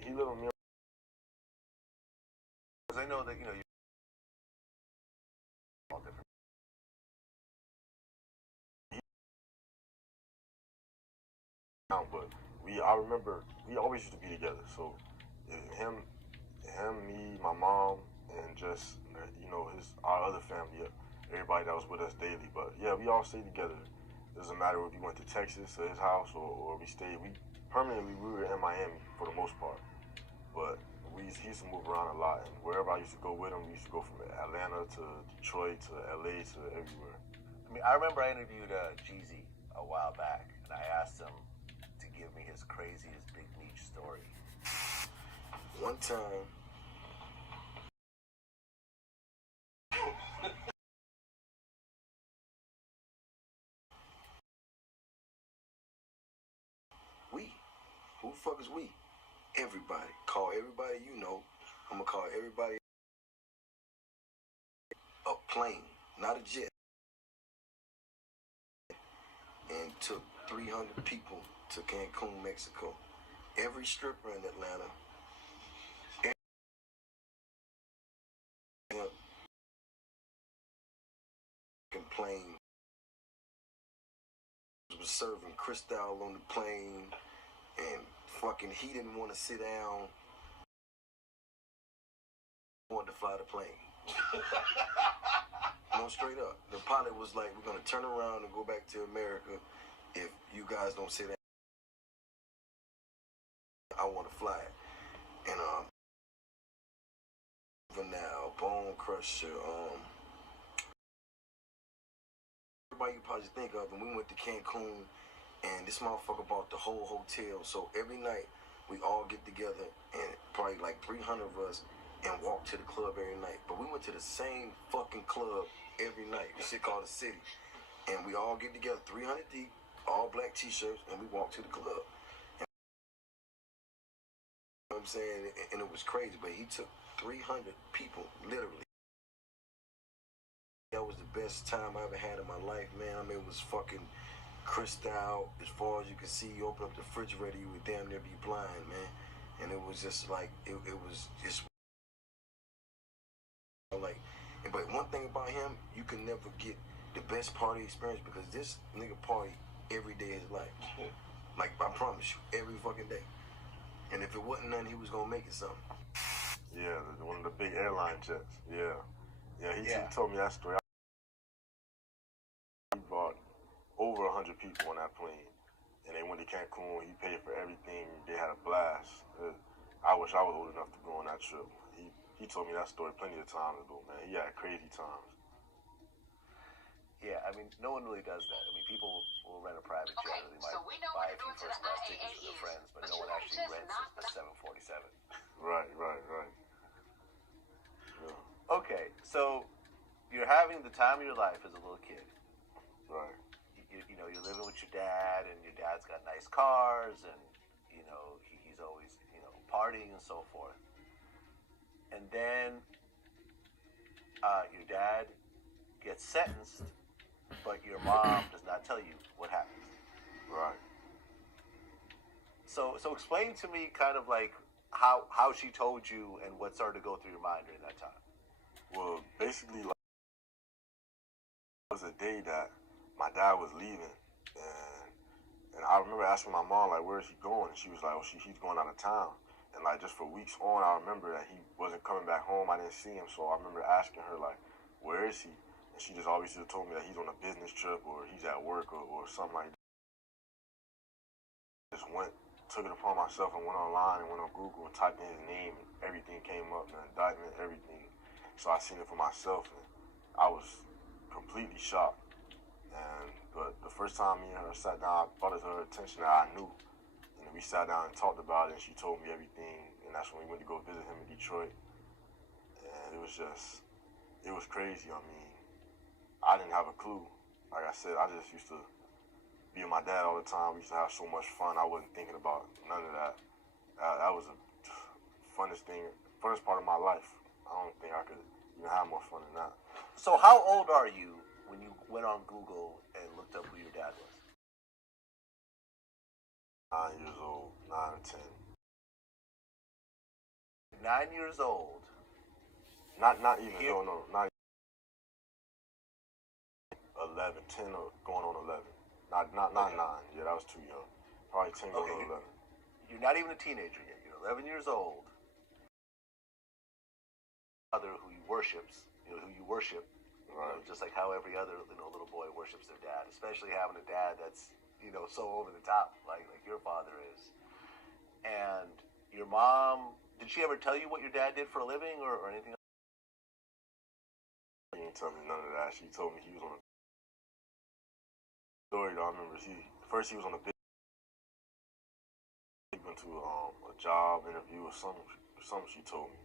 He lived with me. Because I know that you all different. But I remember we always used to be together. So him, me, my mom, and just our other family, everybody that was with us daily. But yeah, we all stayed together. It doesn't matter if we went to Texas to his house or we stayed. We were in Miami for the most part. But he used to move around a lot, and wherever I used to go with him, we used to go from Atlanta to Detroit to LA to everywhere. I mean, I remember I interviewed Jeezy a while back, and I asked him to give me his craziest Big Meech story. One time, who the fuck is we? Everybody. Call everybody you know. I'm gonna call everybody a plane, not a jet. And took 300 people to Cancun, Mexico. Every stripper in Atlanta. Plane was serving Cristal on the plane, and fucking he didn't want to sit down. Wanted to fly the plane. No, straight up. The pilot was like, "We're gonna turn around and go back to America if you guys don't sit down. I want to fly it." And now Bone Crusher, everybody you probably think of, and we went to Cancun, and this motherfucker bought the whole hotel. So every night we all get together, and probably like 300 of us, and walk to the club every night. But we went to the same fucking club every night. This shit called The City, and we all get together, 300 deep, all black t-shirts, and we walk to the club. And, you know what I'm saying? And it was crazy, but he took 300 people, literally. That was the best time I ever had in my life, man. I mean, it was fucking Cristal. As far as you can see, you open up the refrigerator, you would damn near be blind, man. And it was just like, it was just like, but one thing about him, you can never get the best party experience because this nigga party every day of his life. Like, I promise you, every fucking day. And if it wasn't nothing, he was gonna make it something. Yeah, one of the big airline jets. Yeah. He told me that story. He brought over 100 people on that plane, and they went to Cancun. He paid for everything. They had a blast. I wish I was old enough to go on that trip. He told me that story plenty of times ago, man. He had crazy times. Yeah, I mean, no one really does that. I mean, people will rent a private jet, or they might buy a few first class tickets for their friends, but no one actually rents a 747. Right. Yeah. Okay, so you're having the time of your life as a little kid. Right. You know, you're living with your dad, and your dad's got nice cars, and, you know, he's always, partying and so forth. And then your dad gets sentenced, but your mom does not tell you what happened. Right. So explain to me kind of like how she told you and what started to go through your mind during that time. Well, basically, like, it was a day that my dad was leaving, and I remember asking my mom, like, where is he going? And she was like, well, he's going out of town. And, like, just for weeks on, I remember that he wasn't coming back home. I didn't see him, so I remember asking her, like, where is he? And she just always just told me that he's on a business trip or he's at work or something like that. Just took it upon myself and went online and went on Google and typed in his name, and everything came up, the indictment, everything. So I seen it for myself, and I was completely shocked. But the first time me and her sat down, I brought it to her attention that I knew. And we sat down and talked about it, and she told me everything. And that's when we went to go visit him in Detroit. And it was crazy. I mean, I didn't have a clue. Like I said, I just used to be with my dad all the time. We used to have so much fun. I wasn't thinking about none of that. That was the funnest part of my life. I don't think I could even have more fun than that. So how old are you when you went on Google and looked up who your dad was? 9 years old, 9 or 10. 9 years old. Not even, no, not 11, 10 or going on 11. Not 9. Yeah, that was too young. Probably 10 going on 11. You're not even a teenager yet. You're 11 years old. Other who you worship, right. Just like how every other little boy worships their dad, especially having a dad that's so over the top, like your father is. And your mom, did she ever tell you what your dad did for a living or anything else? She didn't tell me none of that. She told me he was on a story. I remember first he was on a big, he went to a job interview or something she told me.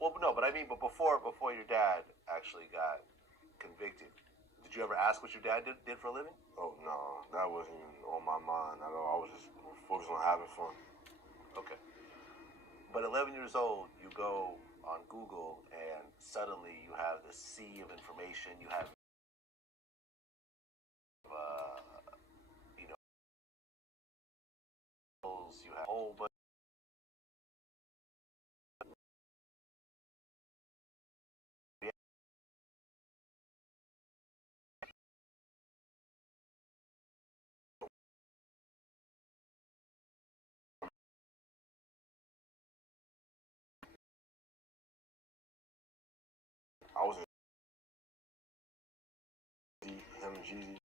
Well, no, but I mean, before your dad actually got convicted, did you ever ask what your dad did for a living? Oh, no, that wasn't even on my mind at all. I was just focused on having fun. Okay. But 11 years old, you go on Google and suddenly you have this sea of information. You have, you have a whole bunch. I was in him and Jeezy,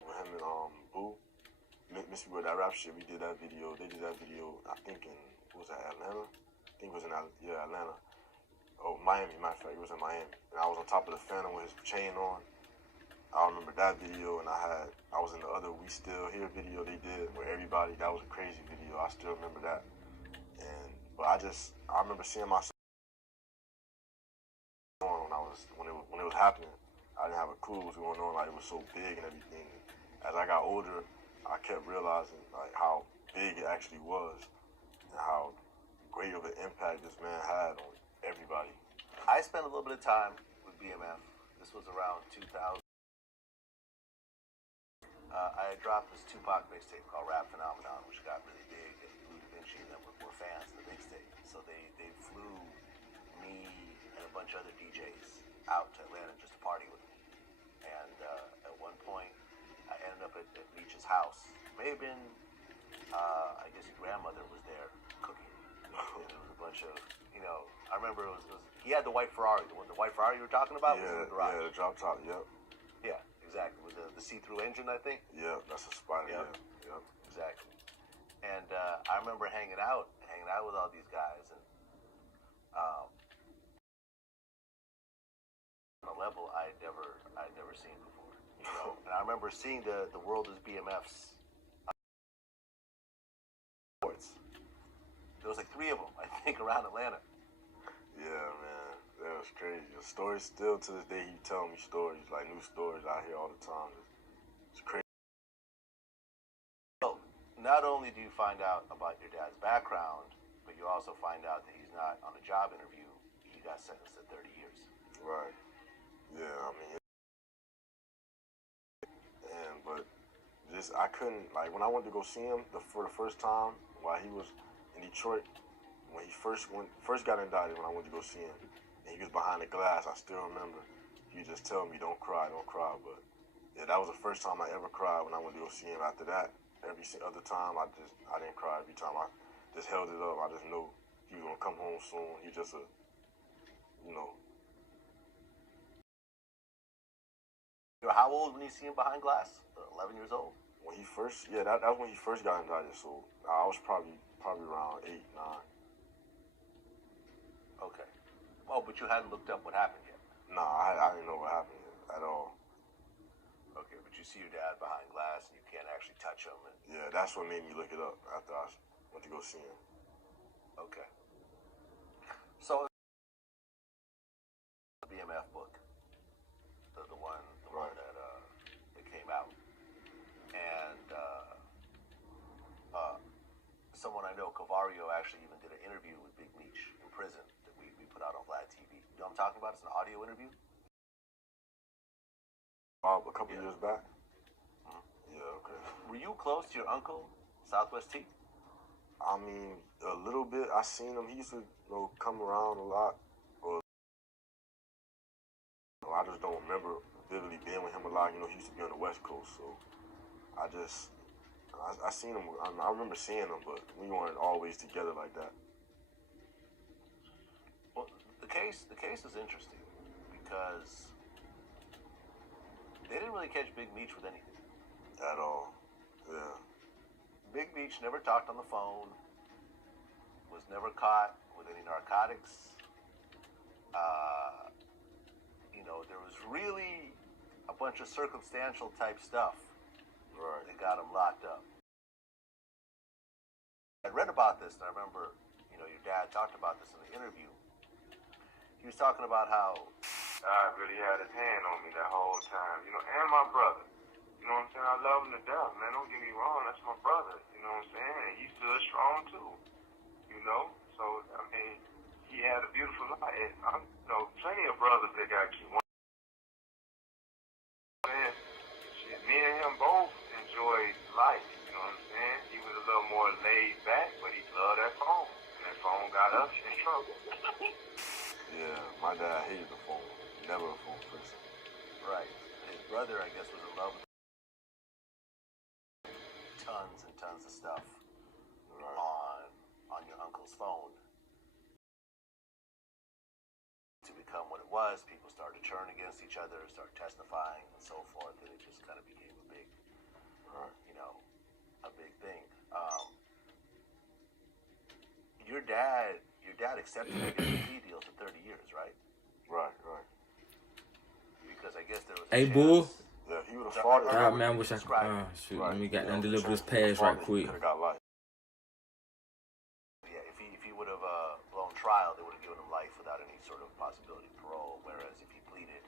with him and Boo, Missy with that rap shit. We did that video. They did that video. I think in Atlanta. I think it was in Atlanta. Oh, Miami. Matter of fact, it was in Miami. And I was on top of the Phantom with his chain on. I remember that video, and I was in the other We Still Here video they did with everybody. That was a crazy video. I still remember that. But I remember seeing myself when it was happening. I didn't have a clue what was going on. Like, it was so big and everything. As I got older, I kept realizing like how big it actually was and how great of an impact this man had on everybody. I spent a little bit of time with BMF. This was around 2000. I had dropped this Tupac mixtape called Rap Phenomenon, which got really big, and Lou Da Vinci and them were fans of the mixtape. So they flew me and a bunch of other DJs out to Atlanta just to party with me. And at one point, I ended up at Meech's house. May have been, I guess your grandmother was there cooking. And there was a bunch of, I remember he had the white Ferrari. The white Ferrari you were talking about was in the garage. Yeah, the drop top, yep. Yeah, exactly. With the see-through engine, I think. Yeah, that's a Spider. Yep. Yeah. Exactly. And I remember hanging out with all these guys, and on a level I'd never seen before. And I remember seeing the World is BMF's sports. There was like 3 of them, I think, around Atlanta. Yeah, man, that was crazy. The stories still to this day, he telling me stories, like new stories I hear all the time. It's crazy. So, not only do you find out about your dad's background, but you also find out that he's not on a job interview. He got sentenced to 30 years. Right. Yeah, I mean, but I couldn't, like, when I went to go see him for the first time while he was in Detroit, when he first got indicted, when I went to go see him, and he was behind the glass, I still remember he would just tell me, don't cry, but yeah, that was the first time I ever cried when I went to go see him. After that, every other time, I didn't cry. Every time I just held it up. I just knew he was gonna come home soon. He just How old when you see him behind glass? 11 years old. When he first, that was when he first got indicted. So I was probably around 8, 9. Okay. Oh, but you hadn't looked up what happened yet. Nah, I didn't know what happened at all. Okay, but you see your dad behind glass and you can't actually touch him. And... Yeah, that's what made me look it up after I went to go see him. Okay. So, the BMF book, the one that came out, and someone I know, Cavario, actually even did an interview with Big Meech in prison that we put out on Vlad TV. You know what I'm talking about? It's an audio interview. A couple years back. Yeah, okay. Were you close to your uncle, Southwest T? I mean, a little bit. I seen him. He used to, come around a lot. I just don't remember vividly being with him a lot. He used to be on the West Coast, so I seen him. I remember seeing him, but we weren't always together like that. Well, the case is interesting because they didn't really catch Big Meech with anything. At all. Yeah. Big Meech never talked on the phone, was never caught with any narcotics. There was really a bunch of circumstantial type stuff that got him locked up. I read about this, and I remember, your dad talked about this in the interview. He was talking about how God really had his hand on me that whole time, and my brother. You know what I'm saying? I love him to death, man. Don't get me wrong, that's my brother. You know what I'm saying? And he stood strong too. So I mean, he had a beautiful life. And I know plenty of brothers that got killed. Me and him both enjoyed life. You know what I'm saying? He was a little more laid back, but he loved that phone. And that phone got us in trouble. Yeah, my dad hated the phone. Never a phone person. Right. His brother, I guess, was in love with tons and tons of stuff on your uncle's phone. To become what it was, people started to turn against each other, start testifying, and so forth, and it just kind of became a big, a big thing. Your dad accepted a plea deal to 30 years, right? Right. Because I guess there was. Hey, bull. Yeah, he would have fought it. God, man, I wish I could. Shoot, let me get and deliver this pass right quick. Yeah, if he would have blown trial, they would have given him life without any sort of possibility of parole. Whereas if he pleaded,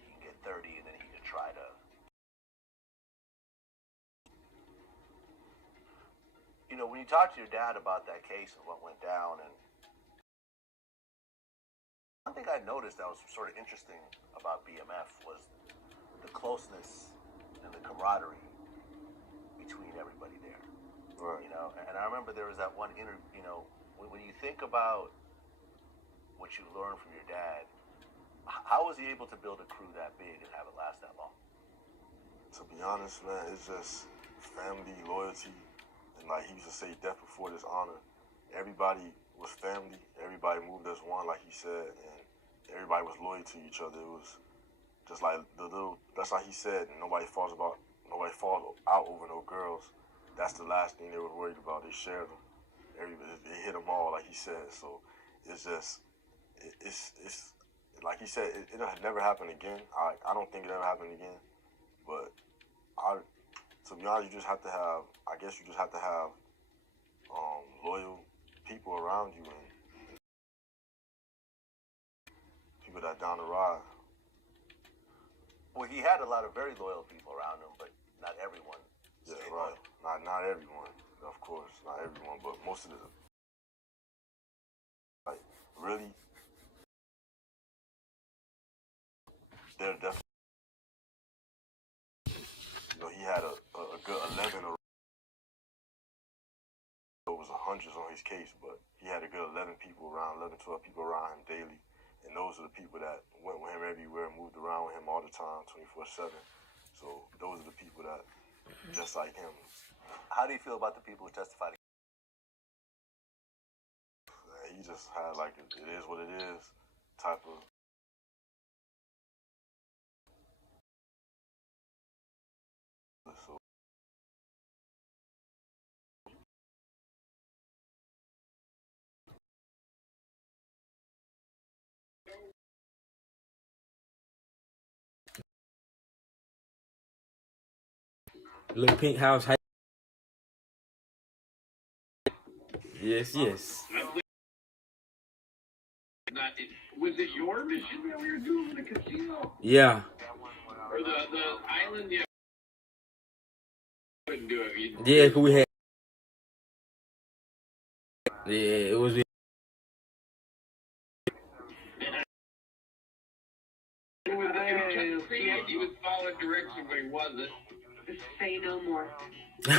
he can get 30, and then he could try to. When you talk to your dad about that case and what went down, and one thing I noticed that was sort of interesting about BMF was the closeness and the camaraderie between everybody there. Right. And I remember there was that one interview. When you think about what you learned from your dad, how was he able to build a crew that big and have it last that long? To be honest, man, it's just family, loyalty, and like he used to say, death before dishonor. Everybody was family. Everybody moved as one, like he said, and everybody was loyal to each other. It was just like that's like he said, nobody falls out over no girls. That's the last thing they were worried about. They shared them. They hit them all, like he said. So it's just, it's like he said, it'll never happen again. I don't think it'll ever happen again. But to be honest, you just have to have, loyal people around you and people that down the ride. Well, he had a lot of very loyal people around him, but not everyone. Yeah, right. Not everyone, of course, not everyone, but most of them. Like, really, they're definitely. He had a hundreds on his case, but he had a good 11, 12 people around him daily. And those are the people that went with him everywhere, moved around with him all the time, 24/7. So those are the people that, just like him. How do you feel about the people who testified? He just had like it is what it is type of. So. Little Pink House. Yes, yes. Was it your mission that we were doing in the casino? Yeah. Or the island? Yeah. Couldn't do it. Yeah, cause we had. Yeah, it was. He was following direction, but he wasn't. Say no more. I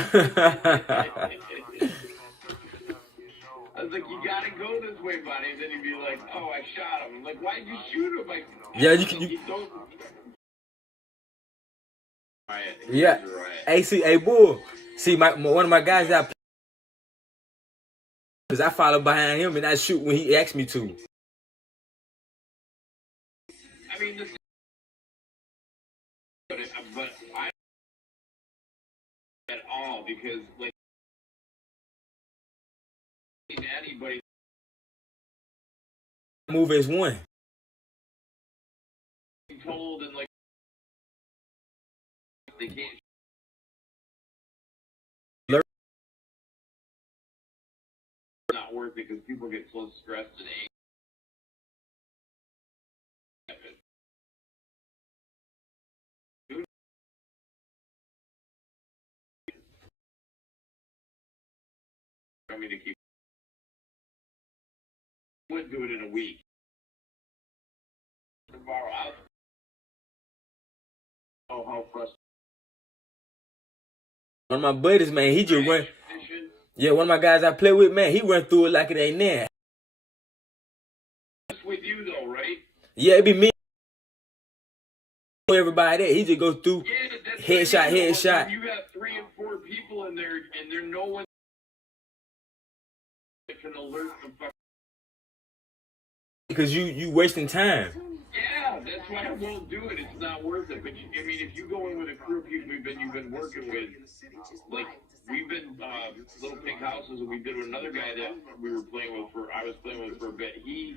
was like, you gotta go this way, buddy. And then he'd be like, oh, I shot him. I'm like, why'd you shoot him? Like, yeah, you can. Yeah. Hey, see, hey, bull. See, one of my guys that. Cause I followed behind him and I shoot when he asked me to. I mean, but I at all because like anybody move as one. Told and like they can't. Not worth it because people get so stressed and angry. I mean, to keep would do it in a week. Tomorrow out. Oh, how frustrating! One of my buddies, man, he just went. Yeah, one of my guys I play with, man, he went through it like it ain't there. That's with you though, right? Yeah, it be me. Everybody there, he just go through headshot. You got 3 and 4 people in there, and there's no one that can alert the fuck. Because you wasting time. Yeah, that's why I won't do it. It's not worth it. But I mean, if you go in with a crew you've been working with, like we've been Little Pink Houses, and we did with another guy that we were playing with I was playing with for a bit. He